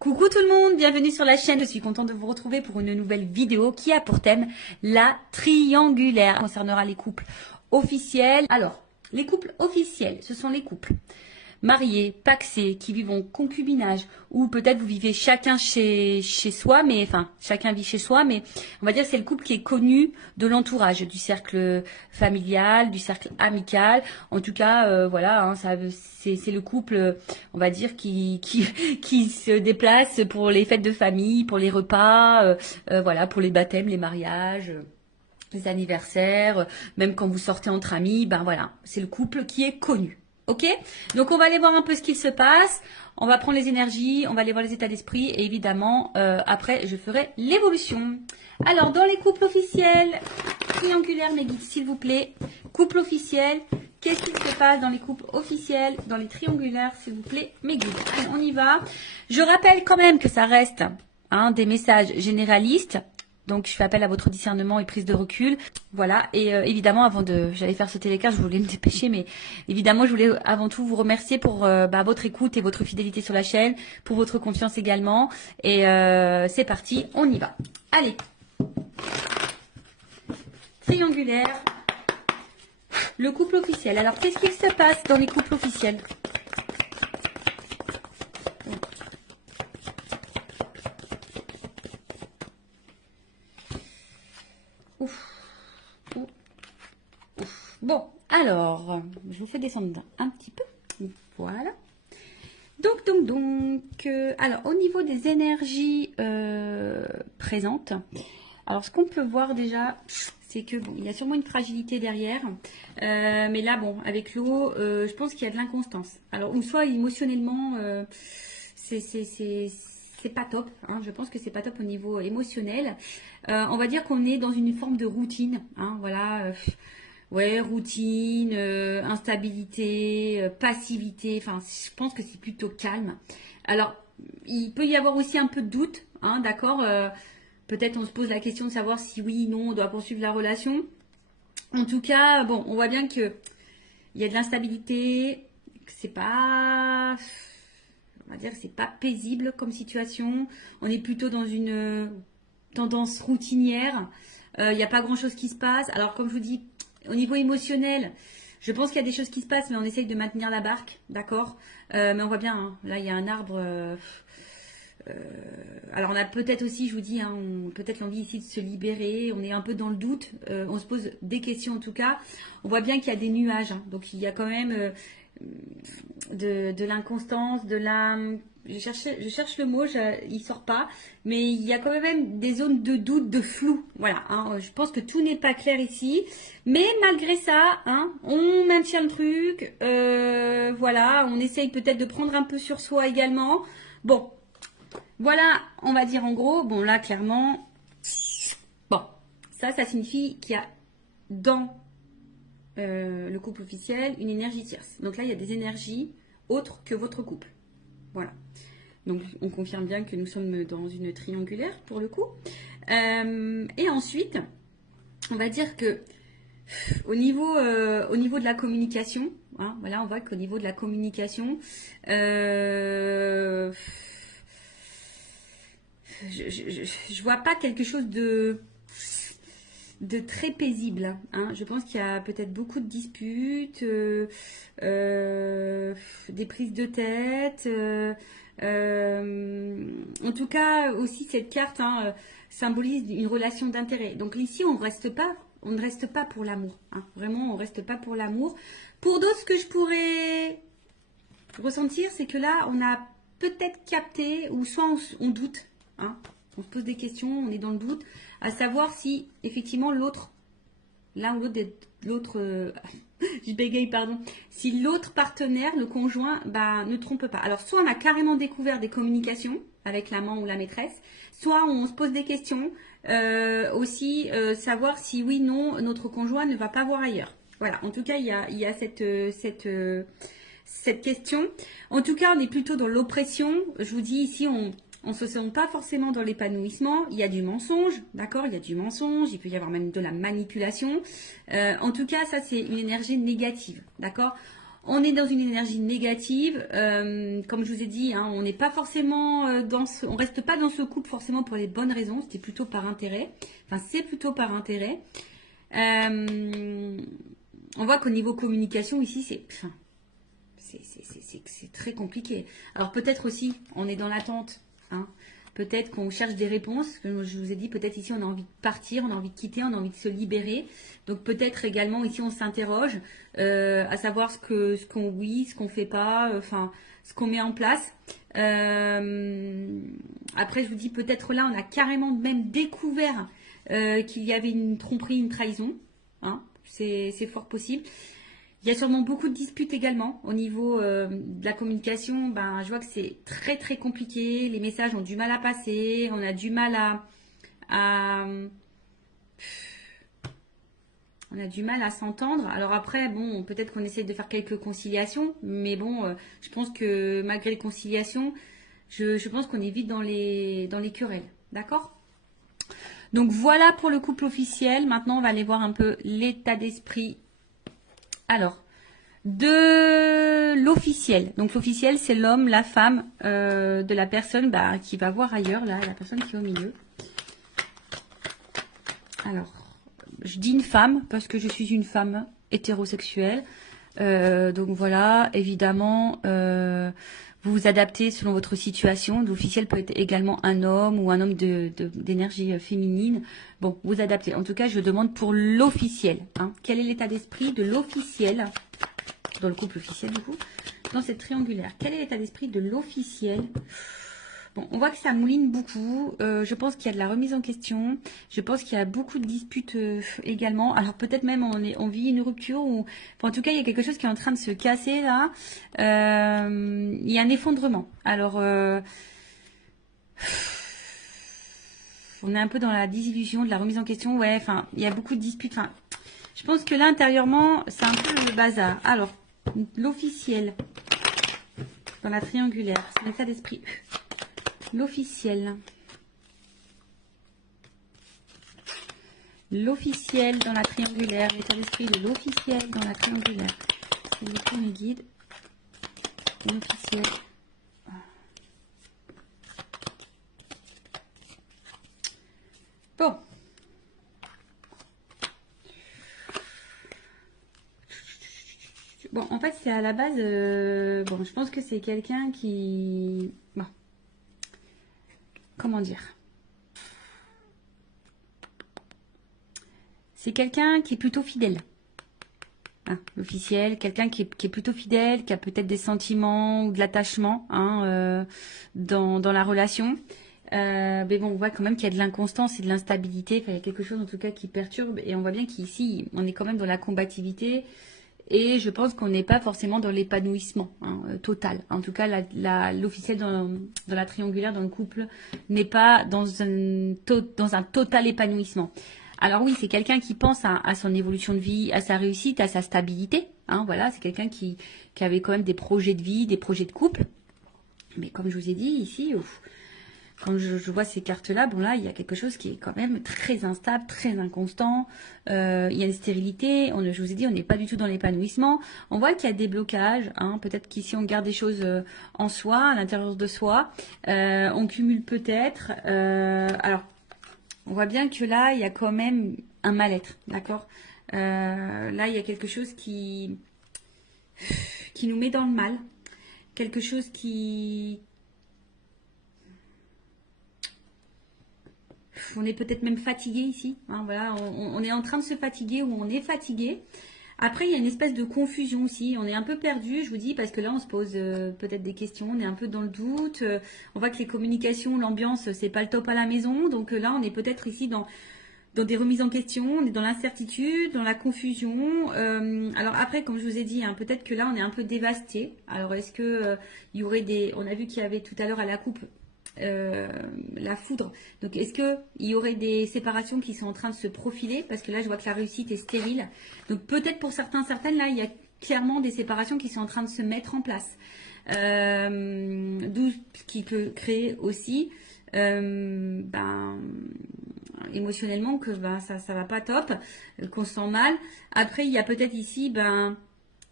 Coucou tout le monde, bienvenue sur la chaîne. Je suis contente de vous retrouver pour une nouvelle vidéo qui a pour thème la triangulaire. Elle concernera les couples officiels. Alors, les couples officiels, ce sont les couples mariés, pacsés, qui vivent en concubinage, ou peut-être vous vivez chacun chez soi, mais enfin chacun vit chez soi, mais on va dire que c'est le couple qui est connu de l'entourage, du cercle familial, du cercle amical. En tout cas, voilà, hein, c'est le couple, on va dire, qui se déplace pour les fêtes de famille, pour les repas, voilà, pour les baptêmes, les mariages. Les anniversaires, même quand vous sortez entre amis, ben voilà, c'est le couple qui est connu. Ok? Donc on va aller voir un peu ce qu'il se passe. On va prendre les énergies, on va aller voir les états d'esprit et évidemment, après, je ferai l'évolution. Alors, dans les couples officiels, triangulaire, mes guides, s'il vous plaît. Couple officiel, qu'est-ce qui se passe dans les couples officiels, dans les triangulaires, s'il vous plaît, mes guides. Allez, on y va. Je rappelle quand même que ça reste des messages généralistes. Donc, je fais appel à votre discernement et prise de recul. Voilà. Et évidemment, j'allais faire sauter les cartes, je voulais me dépêcher, mais évidemment, je voulais avant tout vous remercier pour votre écoute et votre fidélité sur la chaîne, pour votre confiance également. Et c'est parti, on y va. Allez. Triangulaire. Le couple officiel. Alors, qu'est-ce qu'il se passe dans les couples officiels ? Bon, alors, je vous fais descendre un petit peu. Voilà. Donc, alors, au niveau des énergies présentes, alors, ce qu'on peut voir déjà, c'est que, bon, il y a sûrement une fragilité derrière. Mais là, bon, avec l'eau, je pense qu'il y a de l'inconstance. Alors, ou soit émotionnellement, c'est pas top. Hein, je pense que c'est pas top au niveau émotionnel. On va dire qu'on est dans une forme de routine. Hein, voilà. Ouais, routine, instabilité, passivité. Enfin, je pense que c'est plutôt calme. Alors, il peut y avoir aussi un peu de doute. Hein, d'accord. Peut-être on se pose la question de savoir si oui, non, on doit poursuivre la relation. En tout cas, bon, on voit bien que il y a de l'instabilité. Que c'est pas, on va dire, que c'est pas paisible comme situation. On est plutôt dans une tendance routinière. Il n'y a pas grand-chose qui se passe. Alors, comme je vous dis, au niveau émotionnel, je pense qu'il y a des choses qui se passent, mais on essaye de maintenir la barque, d'accord. Mais on voit bien, hein, là, il y a un arbre. Alors, on a peut-être aussi, je vous dis, hein, peut-être l'envie ici de se libérer. On est un peu dans le doute. On se pose des questions, en tout cas. On voit bien qu'il y a des nuages. Hein, donc, il y a quand même de l'inconstance, de la... Je cherche le mot, il sort pas, mais il y a quand même des zones de doute, de flou. Voilà, hein, je pense que tout n'est pas clair ici, mais malgré ça, hein, on maintient le truc. Voilà, on essaye peut-être de prendre un peu sur soi également. Bon, voilà, on va dire en gros. Bon, là, clairement, bon, ça signifie qu'il y a dans le couple officiel une énergie tierce. Donc là, il y a des énergies autres que votre couple. Voilà. Donc, on confirme bien que nous sommes dans une triangulaire pour le coup. Et ensuite, on va dire que au niveau de la communication, hein, voilà, on voit qu'au niveau de la communication, je vois pas quelque chose de très paisible. Hein. Je pense qu'il y a peut-être beaucoup de disputes, des prises de tête. En tout cas, aussi cette carte symbolise une relation d'intérêt. Donc ici, on ne reste pas pour l'amour. Hein. Vraiment, on ne reste pas pour l'amour. Pour d'autres, ce que je pourrais ressentir, c'est que là, on a peut-être capté, ou soit on doute. Hein. On se pose des questions, on est dans le doute, à savoir si effectivement l'autre, l'un ou l'autre, je bégaye, pardon, si l'autre partenaire, le conjoint, ne trompe pas. Alors, soit on a carrément découvert des communications avec l'amant ou la maîtresse, soit on se pose des questions, aussi savoir si oui, non, notre conjoint ne va pas voir ailleurs. Voilà, en tout cas, il y a cette question. En tout cas, on est plutôt dans l'oppression. Je vous dis ici, on ne se sent pas forcément dans l'épanouissement. Il y a du mensonge, d'accord. Il y a du mensonge, il peut y avoir même de la manipulation. En tout cas, ça, c'est une énergie négative, d'accord. On est dans une énergie négative, comme je vous ai dit, hein, on n'est pas forcément on reste pas dans ce couple forcément pour les bonnes raisons, c'était plutôt par intérêt. Enfin, c'est plutôt par intérêt. On voit qu'au niveau communication ici, c'est très compliqué. Alors peut-être aussi, on est dans l'attente, hein. Peut-être qu'on cherche des réponses. Comme je vous ai dit, peut-être ici on a envie de partir, on a envie de quitter, on a envie de se libérer. Donc peut-être également ici on s'interroge à savoir ce qu'on fait pas, enfin ce qu'on met en place. Après je vous dis peut-être là on a carrément même découvert qu'il y avait une tromperie, une trahison. Hein, c'est fort possible. Il y a sûrement beaucoup de disputes également au niveau de la communication. Ben, je vois que c'est très très compliqué. Les messages ont du mal à passer. On a du mal on a du mal à s'entendre. Alors après, bon, peut-être qu'on essaie de faire quelques conciliations, mais bon, je pense que malgré les conciliations, je pense qu'on est vite dans les querelles. D'accord? Donc voilà pour le couple officiel. Maintenant, on va aller voir un peu l'état d'esprit. Alors, de l'officiel. Donc l'officiel, c'est l'homme, la femme de la personne qui va voir ailleurs, là, la personne qui est au milieu. Alors, je dis une femme parce que je suis une femme hétérosexuelle. Donc voilà, évidemment, vous vous adaptez selon votre situation. L'officiel peut être également un homme ou un homme d'énergie féminine. Bon, vous adaptez. En tout cas, je demande pour l'officiel. Hein. Quel est l'état d'esprit de l'officiel dans le couple officiel, du coup, dans cette triangulaire? Quel est l'état d'esprit de l'officiel? Bon, on voit que ça mouline beaucoup. Je pense qu'il y a de la remise en question. Je pense qu'il y a beaucoup de disputes également. Alors peut-être même on vit une rupture ou, enfin, en tout cas il y a quelque chose qui est en train de se casser là. Il y a un effondrement. Alors on est un peu dans la désillusion, de la remise en question. Ouais, enfin il y a beaucoup de disputes. Enfin, je pense que là intérieurement c'est un peu le bazar. Alors l'officiel dans la triangulaire, c'est l'état d'esprit. L'officiel. L'officiel dans la triangulaire. L'état d'esprit de l'officiel dans la triangulaire. C'est le premier guide. L'officiel. Bon. Bon, en fait, c'est à la base... bon, je pense que c'est quelqu'un qui... Bon. Comment dire? C'est quelqu'un qui est plutôt fidèle. Hein, l'officiel, quelqu'un qui est plutôt fidèle, qui a peut-être des sentiments ou de l'attachement hein, dans la relation. Mais bon, on voit quand même qu'il y a de l'inconstance et de l'instabilité. Enfin, il y a quelque chose en tout cas qui perturbe. Et on voit bien qu'ici, on est quand même dans la combativité. Et je pense qu'on n'est pas forcément dans l'épanouissement hein, total. En tout cas, l'officiel dans la triangulaire, dans le couple, n'est pas dans un total épanouissement. Alors oui, c'est quelqu'un qui pense à son évolution de vie, à sa réussite, à sa stabilité. Hein, voilà, c'est quelqu'un qui avait quand même des projets de vie, des projets de couple. Mais comme je vous ai dit ici, quand je vois ces cartes-là, bon là, il y a quelque chose qui est quand même très instable, très inconstant. Il y a une stérilité. Je vous ai dit, on n'est pas du tout dans l'épanouissement. On voit qu'il y a des blocages. Hein, peut-être qu'ici, on garde des choses en soi, à l'intérieur de soi. On cumule peut-être. Alors, on voit bien que là, il y a quand même un mal-être. D'accord là, il y a quelque chose qui nous met dans le mal. Quelque chose qui... On est peut-être même fatigué ici. Hein, voilà, on est en train de se fatiguer ou on est fatigué. Après, il y a une espèce de confusion aussi. On est un peu perdu, je vous dis, parce que là, on se pose peut-être des questions. On est un peu dans le doute. On voit que les communications, l'ambiance, c'est pas le top à la maison. Donc là, on est peut-être ici dans des remises en question. On est dans l'incertitude, dans la confusion. Alors après, comme je vous ai dit, hein, peut-être que là, on est un peu dévasté. Alors, est-ce que il y aurait des... On a vu qu'il y avait tout à l'heure à la coupe la foudre. Donc, est-ce qu'il y aurait des séparations qui sont en train de se profiler? Parce que là, je vois que la réussite est stérile. Donc, peut-être pour certaines, là, il y a clairement des séparations qui sont en train de se mettre en place. D'où ce qui peut créer aussi émotionnellement que ça va pas top, qu'on se sent mal. Après, il y a peut-être ici,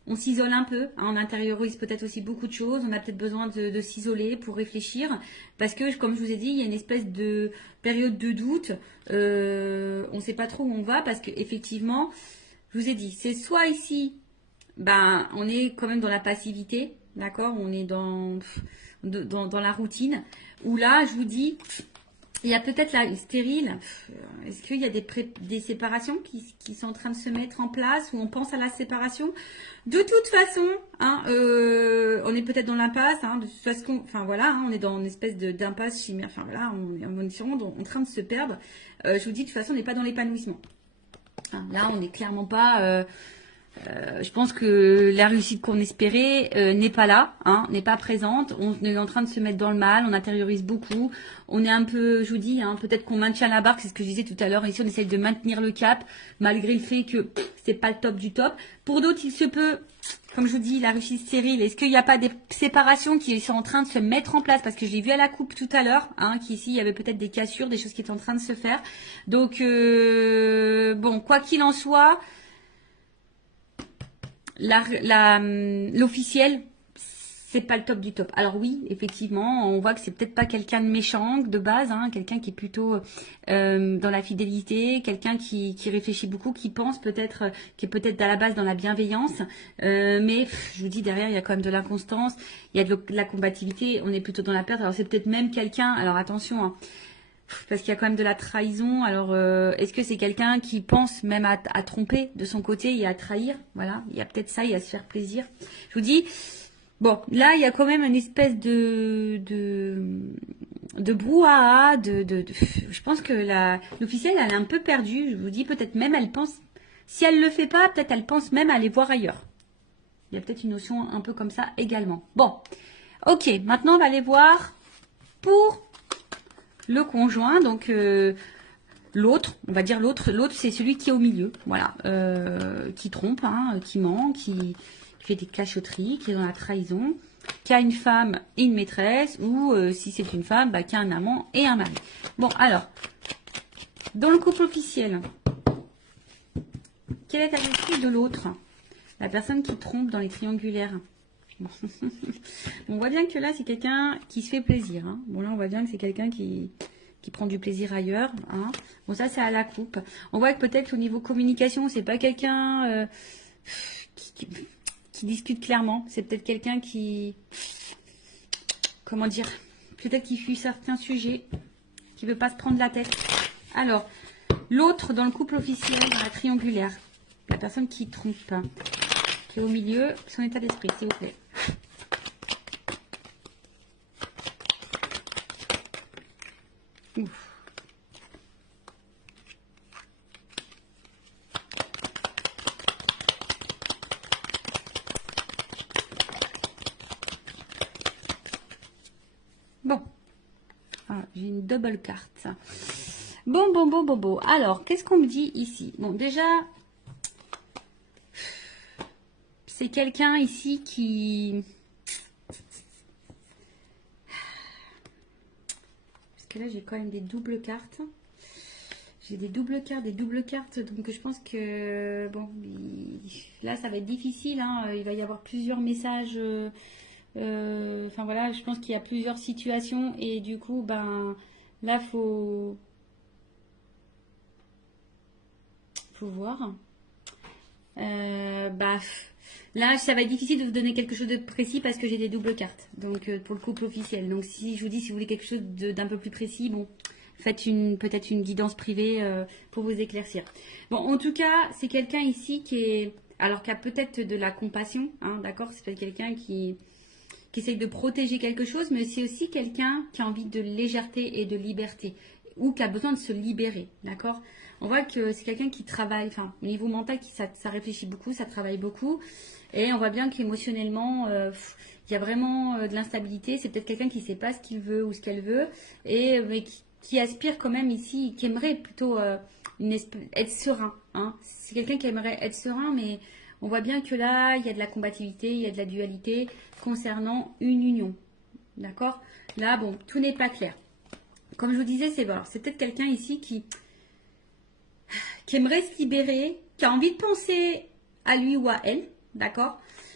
on s'isole un peu, hein, on intériorise peut-être aussi beaucoup de choses, on a peut-être besoin de s'isoler pour réfléchir, parce que comme je vous ai dit, il y a une espèce de période de doute, on ne sait pas trop où on va, parce qu'effectivement, je vous ai dit, c'est soit ici, ben, on est quand même dans la passivité, d'accord, on est dans la routine, où là, je vous dis, il y a peut-être la stérile. Est-ce qu'il y a des séparations qui sont en train de se mettre en place, ou on pense à la séparation? De toute façon, hein, on est peut-être dans l'impasse. Hein, de toute façon, enfin voilà, hein, on est dans une espèce d'impasse chimère. Enfin voilà, on est sûrement en train de se perdre. Je vous dis, de toute façon, on n'est pas dans l'épanouissement. Hein, là, on n'est clairement pas. Je pense que la réussite qu'on espérait n'est pas là, hein, n'est pas présente. On est en train de se mettre dans le mal, on intériorise beaucoup. On est un peu, je vous dis, hein, peut-être qu'on maintient la barque, c'est ce que je disais tout à l'heure. Ici, on essaye de maintenir le cap, malgré le fait que c'est pas le top du top. Pour d'autres, il se peut, comme je vous dis, la réussite stérile. Est-ce qu'il n'y a pas des séparations qui sont en train de se mettre en place? Parce que j'ai vu à la coupe tout à l'heure, hein, qu'ici, il y avait peut-être des cassures, des choses qui étaient en train de se faire. Donc, bon, quoi qu'il en soit, l'officiel, c'est pas le top du top. Alors oui, effectivement, on voit que c'est peut-être pas quelqu'un de méchant de base, hein, quelqu'un qui est plutôt dans la fidélité, quelqu'un qui réfléchit beaucoup, qui pense peut-être, qui est peut-être à la base dans la bienveillance, mais je vous dis, derrière, il y a quand même de l'inconstance, il y a de la combativité, on est plutôt dans la perte. Alors c'est peut-être même quelqu'un, alors attention, hein, parce qu'il y a quand même de la trahison. Alors, est-ce que c'est quelqu'un qui pense même à tromper de son côté et à trahir? Voilà, il y a peut-être ça, il y a se faire plaisir. Je vous dis, bon, là, il y a quand même une espèce de brouhaha, je pense que l'officielle, elle est un peu perdue. Je vous dis, peut-être même, elle pense, si elle le fait pas, peut-être elle pense même à aller voir ailleurs. Il y a peut-être une notion un peu comme ça également. Bon, ok, maintenant, on va aller voir pour le conjoint, donc l'autre, on va dire l'autre c'est celui qui est au milieu, voilà, qui trompe, hein, qui ment, qui fait des cachotteries, qui est dans la trahison, qui a une femme et une maîtresse, ou si c'est une femme, bah, qui a un amant et un mari. Bon, alors, dans le couple officiel, quelle est l'attitude de l'autre? La personne qui trompe dans les triangulaires. Bon. On voit bien que là, c'est quelqu'un qui se fait plaisir. Hein. Bon, là, on voit bien que c'est quelqu'un qui prend du plaisir ailleurs. Hein. Bon, ça, c'est à la coupe. On voit que peut-être au niveau communication, c'est pas quelqu'un qui discute clairement. C'est peut-être quelqu'un qui... Comment dire? Peut-être qui fuit certains sujets, qui veut pas se prendre la tête. Alors, l'autre dans le couple officiel, dans la triangulaire, la personne qui trompe, qui est au milieu, son état d'esprit, s'il vous plaît. Ouf. Bon. Ah, j'ai une double carte. Bon. Alors, qu'est-ce qu'on me dit ici? Bon, déjà, c'est quelqu'un ici qui... Parce que là, j'ai quand même des doubles cartes. J'ai des doubles cartes. Donc, je pense que... Bon, là, ça va être difficile. Hein, il va y avoir plusieurs messages... Enfin, voilà, je pense qu'il y a plusieurs situations. Et du coup, ben... Là, faut voir. Là, ça va être difficile de vous donner quelque chose de précis parce que j'ai des doubles cartes. Donc, pour le couple officiel. Donc, si je vous dis, si vous voulez quelque chose d'un peu plus précis, bon, faites peut-être une guidance privée pour vous éclaircir. Bon, en tout cas, c'est quelqu'un ici qui a peut-être de la compassion, hein, d'accord? C'est peut-être quelqu'un qui essaye de protéger quelque chose, mais c'est aussi quelqu'un qui a envie de légèreté et de liberté, ou qui a besoin de se libérer, d'accord? On voit que c'est quelqu'un qui travaille, enfin, au niveau mental, ça réfléchit beaucoup, ça travaille beaucoup, et on voit bien qu'émotionnellement, il y a vraiment de l'instabilité. C'est peut-être quelqu'un qui ne sait pas ce qu'il veut ou ce qu'elle veut, mais qui aspire quand même ici, qui aimerait plutôt être serein, hein? C'est quelqu'un qui aimerait être serein, mais... On voit bien que là, il y a de la combativité, il y a de la dualité concernant une union. D'accord? Là, bon, tout n'est pas clair. Comme je vous disais, c'est peut-être quelqu'un ici qui aimerait se libérer, qui a envie de penser à lui ou à elle. D'accord?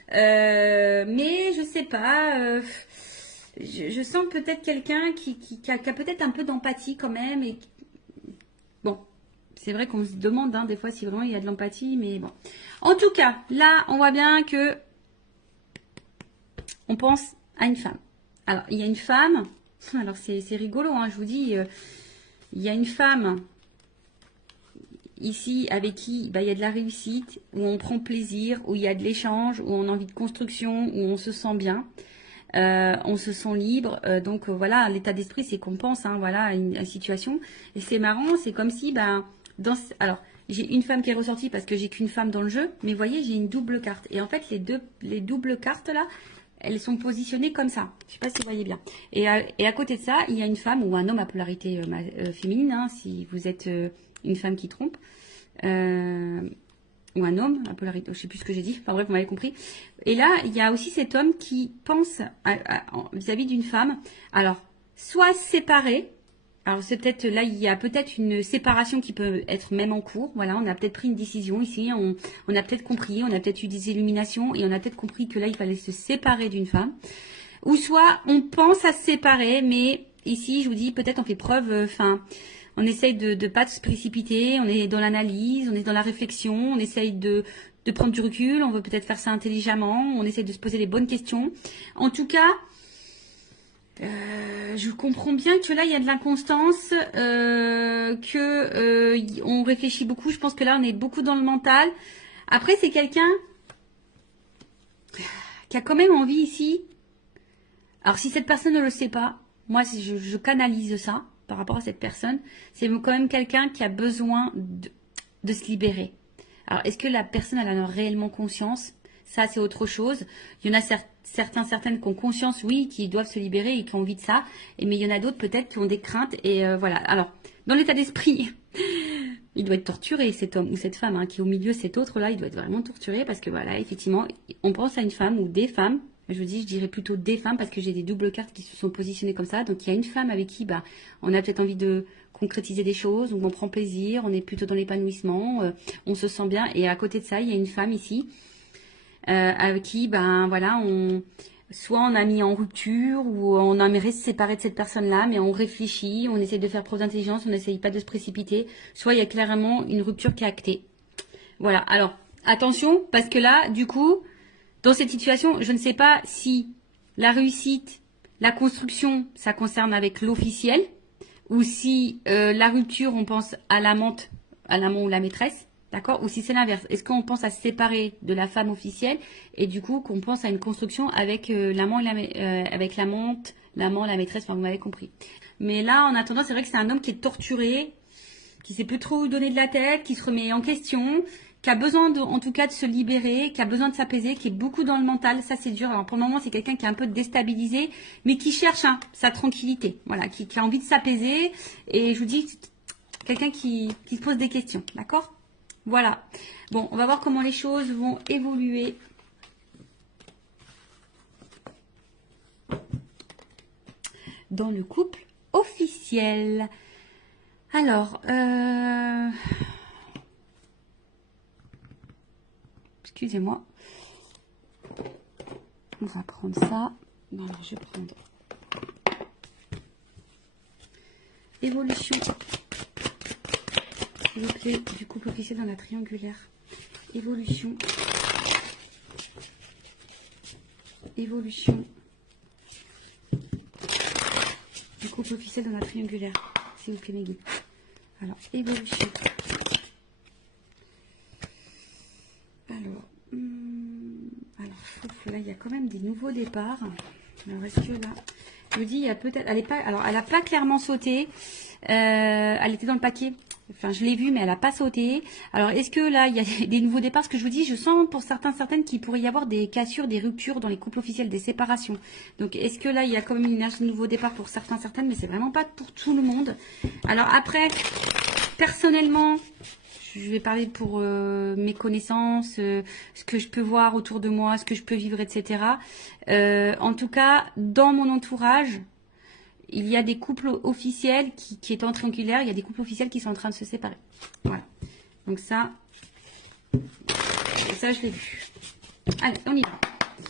Mais je sais pas. Je sens peut-être quelqu'un qui a peut-être un peu d'empathie quand même. Et bon, c'est vrai qu'on se demande des fois si vraiment il y a de l'empathie, mais bon. En tout cas, là, on voit bien que on pense à une femme. Alors, il y a une femme. Alors, c'est rigolo, je vous dis. Il y a une femme ici avec qui il y a de la réussite, où on prend plaisir, où il y a de l'échange, où on a envie de construction, où on se sent bien. On se sent libre, donc voilà, l'état d'esprit c'est qu'on pense, voilà, à une situation. Et c'est marrant, c'est comme si, alors j'ai une femme qui est ressortie parce que j'ai qu'une femme dans le jeu, mais vous voyez, j'ai une double carte. Et en fait, les doubles cartes là, elles sont positionnées comme ça. Je sais pas si vous voyez bien. Et à côté de ça, il y a une femme ou un homme à polarité féminine, si vous êtes une femme qui trompe. Ou un homme, à polarité, je sais plus ce que j'ai dit, enfin bref, vous m'avez compris. Et là, il y a aussi cet homme qui pense vis-à-vis d'une femme, alors, soit séparé, alors c'est peut-être, là, il y a peut-être une séparation qui peut être même en cours, voilà, on a peut-être pris une décision ici, on a peut-être compris, on a peut-être eu des illuminations, et on a peut-être compris que là, il fallait se séparer d'une femme, ou soit on pense à se séparer, mais ici, je vous dis, peut-être on fait preuve, on essaye de ne pas se précipiter, on est dans l'analyse, on est dans la réflexion, on essaye de prendre du recul, on veut peut-être faire ça intelligemment, on essaye de se poser les bonnes questions. En tout cas, je comprends bien que là, il y a de l'inconstance, on réfléchit beaucoup. Je pense que là, on est beaucoup dans le mental. Après, c'est quelqu'un qui a quand même envie ici. Alors, si cette personne ne le sait pas, moi, je canalise ça par rapport à cette personne, c'est quand même quelqu'un qui a besoin de se libérer. Alors, est-ce que la personne elle en a réellement conscience? Ça, c'est autre chose. Il y en a certaines qui ont conscience, oui, qui doivent se libérer et qui ont envie de ça. Mais il y en a d'autres peut-être qui ont des craintes. Et voilà. Alors, dans l'état d'esprit, il doit être torturé, cet homme ou cette femme qui est au milieu, cet autre-là, il doit être vraiment torturé parce que voilà, effectivement, on pense à une femme ou des femmes. Je dirais plutôt des femmes parce que j'ai des doubles cartes qui se sont positionnées comme ça. Donc, il y a une femme avec qui on a peut-être envie de concrétiser des choses, on prend plaisir, on est plutôt dans l'épanouissement, on se sent bien. Et à côté de ça, il y a une femme ici avec qui, voilà, soit on a mis en rupture ou on aimerait se séparer de cette personne-là, mais on réfléchit, on essaie de faire preuve d'intelligence, on n'essaye pas de se précipiter. Soit il y a clairement une rupture qui est actée. Voilà. Alors, attention, parce que là, du coup, dans cette situation, je ne sais pas si la réussite, la construction, ça concerne avec l'officiel, ou si la rupture, on pense à l'amant ou la maîtresse, d'accord? Ou si c'est l'inverse. Est-ce qu'on pense à se séparer de la femme officielle et du coup qu'on pense à une construction avec l'amant avec l'amante, l'amant, la maîtresse, enfin vous m'avez compris. Mais là, en attendant, c'est vrai que c'est un homme qui est torturé, qui sait plus trop où donner de la tête, qui se remet en question, qui a besoin en tout cas de se libérer, qui a besoin de s'apaiser, qui est beaucoup dans le mental. Ça, c'est dur. Alors, pour le moment, c'est quelqu'un qui est un peu déstabilisé, mais qui cherche sa tranquillité. Voilà, qui a envie de s'apaiser. Et je vous dis, quelqu'un qui se pose des questions. D'accord? Voilà. Bon, on va voir comment les choses vont évoluer. Dans le couple officiel. Alors, excusez-moi. On va prendre ça. Voilà, je vais prendre évolution, s'il vous plaît, du couple officiel dans la triangulaire. Évolution. Évolution du couple officiel dans la triangulaire. S'il vous plaît, mes guides. Alors, évolution. Là, il y a quand même des nouveaux départs. Alors, est-ce que là, je vous dis, il y a peut-être, elle n'a pas clairement sauté. Elle était dans le paquet. Enfin, je l'ai vue, mais elle n'a pas sauté. Alors, est-ce que là, il y a des nouveaux départs? Ce que je vous dis, je sens pour certaines qu'il pourrait y avoir des cassures, des ruptures dans les couples officiels, des séparations. Donc, est-ce que là, il y a quand même une énergie de nouveau départ pour certaines, mais c'est vraiment pas pour tout le monde. Alors, après, personnellement, je vais parler pour mes connaissances, ce que je peux voir autour de moi, ce que je peux vivre, etc. En tout cas, dans mon entourage, il y a des couples officiels qui étaient en triangulaire, il y a des couples officiels qui sont en train de se séparer. Voilà. Donc ça je l'ai vu. Allez, on y va.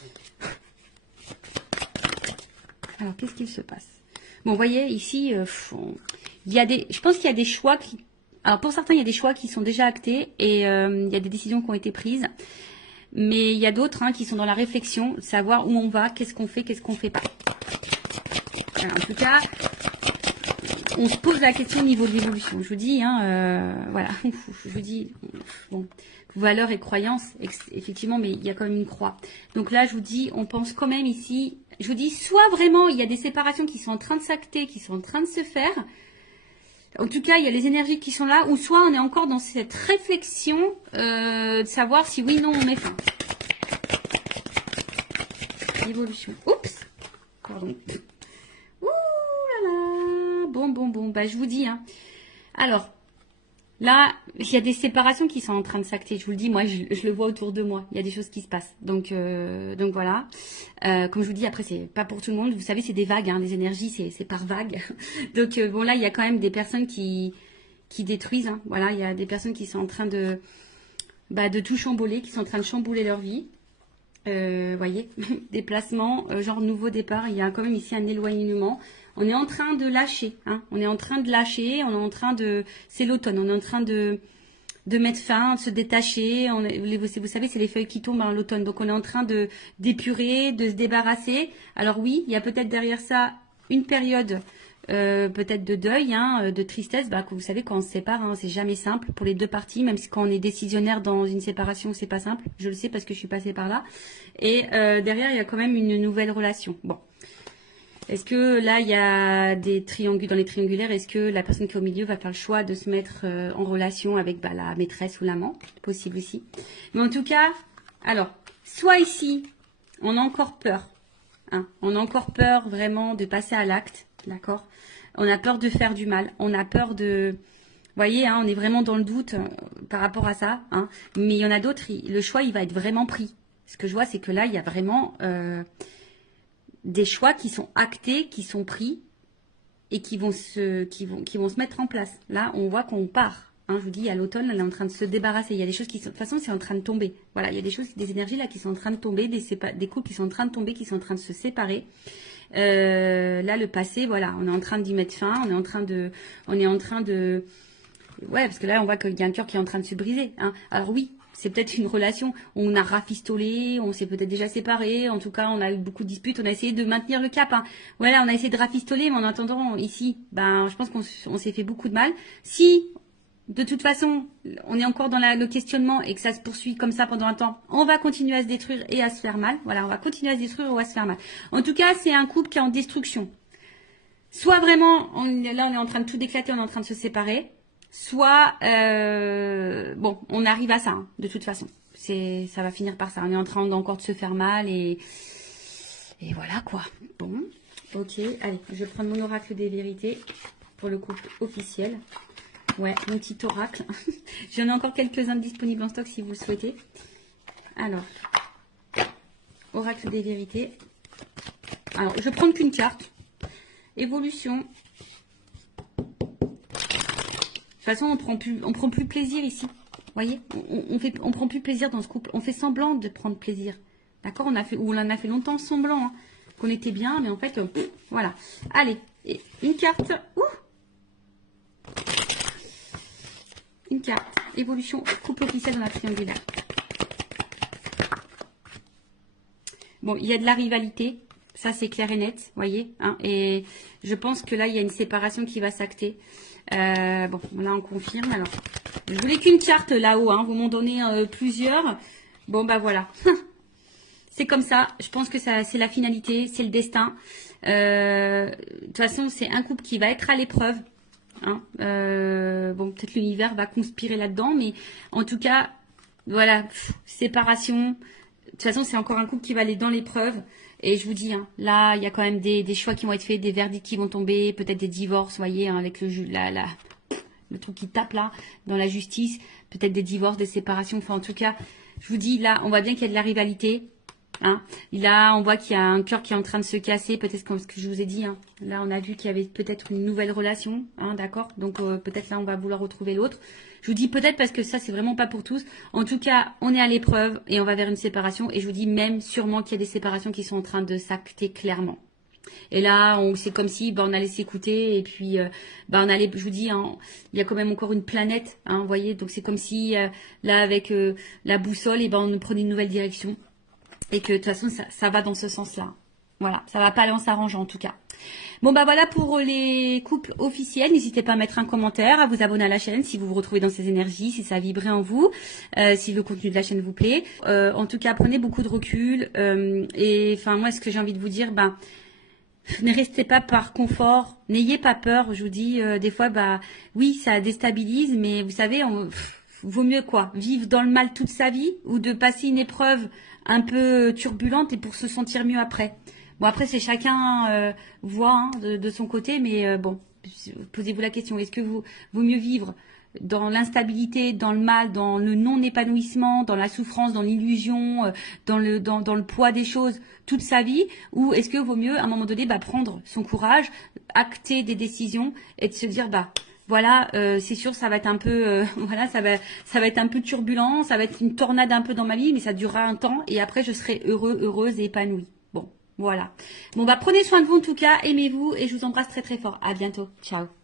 Alors, qu'est-ce qu'il se passe? Bon, vous voyez, ici, il y a je pense qu'il y a des choix qui... Alors, pour certains, il y a des choix qui sont déjà actés et il y a des décisions qui ont été prises. Mais il y a d'autres qui sont dans la réflexion, savoir où on va, qu'est-ce qu'on fait pas. Alors, en tout cas, on se pose la question au niveau de l'évolution. Je vous dis, voilà, je vous dis, bon, valeurs et croyances, effectivement, mais il y a quand même une croix. Donc là, je vous dis, on pense quand même ici, je vous dis, soit vraiment, il y a des séparations qui sont en train de s'acter, qui sont en train de se faire. En tout cas, il y a les énergies qui sont là, ou soit on est encore dans cette réflexion de savoir si oui, non, on met fin. Évolution. Oups. Pardon. Ouh là là. Bon. Bah, je vous dis. Alors, là, il y a des séparations qui sont en train de s'acter. Je vous le dis, moi, je le vois autour de moi. Il y a des choses qui se passent. Donc voilà. Comme je vous dis, après, c'est pas pour tout le monde. Vous savez, c'est des vagues. Les énergies, c'est par vagues. Donc, bon, là, il y a quand même des personnes qui détruisent. Voilà, il y a des personnes qui sont en train de tout chambouler, qui sont en train de chambouler leur vie. Voyez, déplacement, genre nouveau départ. Il y a quand même ici un éloignement. On est en train de lâcher, on est en train de lâcher, on est en train de, c'est l'automne, on est en train de mettre fin, de se détacher. Vous savez, c'est les feuilles qui tombent à l'automne, donc on est en train de d'épurer, de se débarrasser. Alors oui, il y a peut-être derrière ça une période peut-être de deuil, de tristesse. Que vous savez, quand on se sépare, c'est jamais simple pour les deux parties, même si quand on est décisionnaire dans une séparation, c'est pas simple. Je le sais parce que je suis passée par là. Et derrière, il y a quand même une nouvelle relation. Bon. Est-ce que là, il y a des triangulaires, dans les triangulaires, est-ce que la personne qui est au milieu va faire le choix de se mettre en relation avec la maîtresse ou l'amant? Possible aussi. Mais en tout cas, alors, soit ici, on a encore peur. On a encore peur vraiment de passer à l'acte, d'accord? On a peur de faire du mal. On a peur de... Vous voyez, on est vraiment dans le doute par rapport à ça. Mais il y en a d'autres, le choix, il va être vraiment pris. Ce que je vois, c'est que là, il y a vraiment... des choix qui sont actés, qui sont pris et qui vont se mettre en place. Là, on voit qu'on part. Je vous dis, à l'automne, elle est en train de se débarrasser. Il y a des choses qui sont... De toute façon, c'est en train de tomber. Voilà, il y a des choses, des énergies là qui sont en train de tomber, des couples qui sont en train de tomber, qui sont en train de se séparer. Là, le passé, voilà, on est en train d'y mettre fin. On est en train de... Ouais, parce que là, on voit qu'il y a un cœur qui est en train de se briser. Alors oui, c'est peut-être une relation, on a rafistolé, on s'est peut-être déjà séparés, en tout cas on a eu beaucoup de disputes, on a essayé de maintenir le cap. Voilà, on a essayé de rafistoler, mais en attendant, ici, je pense qu'on s'est fait beaucoup de mal. Si, de toute façon, on est encore dans le questionnement et que ça se poursuit comme ça pendant un temps, on va continuer à se détruire et à se faire mal. Voilà, on va continuer à se détruire ou à se faire mal. En tout cas, c'est un couple qui est en destruction. Soit vraiment, là on est en train de tout éclater, on est en train de se séparer. Soit, bon, on arrive à ça, de toute façon. Ça va finir par ça. On est en train encore de se faire mal et voilà quoi. Bon, ok. Allez, je vais prendre mon oracle des vérités pour le couple officiel. Ouais, mon petit oracle. J'en ai encore quelques-uns disponibles en stock si vous le souhaitez. Alors, oracle des vérités. Alors, je vais prendre qu'une carte. Évolution. De toute façon, on prend plus plaisir ici. Vous voyez, on prend plus plaisir dans ce couple. On fait semblant de prendre plaisir. D'accord, on en a fait longtemps semblant qu'on était bien, mais en fait, voilà. Allez, et une carte. Une carte. Évolution couple officiel dans la triangulaire. Bon, il y a de la rivalité. Ça, c'est clair et net, voyez. Et je pense que là, il y a une séparation qui va s'acter. Bon, là, on confirme. Alors, je voulais qu'une carte là-haut. Vous m'en donnez plusieurs. Bon, voilà. C'est comme ça. Je pense que c'est la finalité. C'est le destin. De toute façon, c'est un couple qui va être à l'épreuve. Bon, peut-être l'univers va conspirer là-dedans. Mais en tout cas, voilà. Séparation. De toute façon, c'est encore un couple qui va aller dans l'épreuve. Et je vous dis, là, il y a quand même des choix qui vont être faits, des verdicts qui vont tomber, peut-être des divorces, voyez, avec le truc qui tape là, dans la justice, peut-être des divorces, des séparations. Enfin, en tout cas, je vous dis, là, on voit bien qu'il y a de la rivalité. Là, on voit qu'il y a un cœur qui est en train de se casser, peut-être comme ce que je vous ai dit. Là, on a vu qu'il y avait peut-être une nouvelle relation, d'accord. Donc, peut-être là, on va vouloir retrouver l'autre. Je vous dis peut-être parce que ça, c'est vraiment pas pour tous. En tout cas, on est à l'épreuve et on va vers une séparation. Et je vous dis même sûrement qu'il y a des séparations qui sont en train de s'acter clairement. Et là, c'est comme si on allait s'écouter et puis on allait, je vous dis, hein, il y a quand même encore une planète, hein, vous voyez. Donc c'est comme si là avec la boussole, et on prenait une nouvelle direction et que de toute façon ça va dans ce sens-là. Voilà, ça va pas aller en s'arrangeant en tout cas. Bon voilà pour les couples officiels. N'hésitez pas à mettre un commentaire, à vous abonner à la chaîne si vous vous retrouvez dans ces énergies, si ça a vibré en vous, si le contenu de la chaîne vous plaît. En tout cas, prenez beaucoup de recul. Et enfin moi, ce que j'ai envie de vous dire, ne restez pas par confort, n'ayez pas peur. Je vous dis, des fois, oui, ça déstabilise, mais vous savez, vaut mieux quoi, vivre dans le mal toute sa vie ou de passer une épreuve un peu turbulente et pour se sentir mieux après. Bon, après, c'est chacun voit de son côté, mais bon, posez-vous la question, est-ce que vaut mieux vivre dans l'instabilité, dans le mal, dans le non-épanouissement, dans la souffrance, dans l'illusion, dans le poids des choses toute sa vie, ou est-ce que vaut mieux à un moment donné prendre son courage, acter des décisions et de se dire voilà, c'est sûr, ça va être un peu, voilà, ça va être un peu turbulent, ça va être une tornade un peu dans ma vie, mais ça durera un temps et après je serai heureuse et épanouie. Bon, voilà. Bon prenez soin de vous en tout cas, aimez-vous et je vous embrasse très très fort. À bientôt, ciao.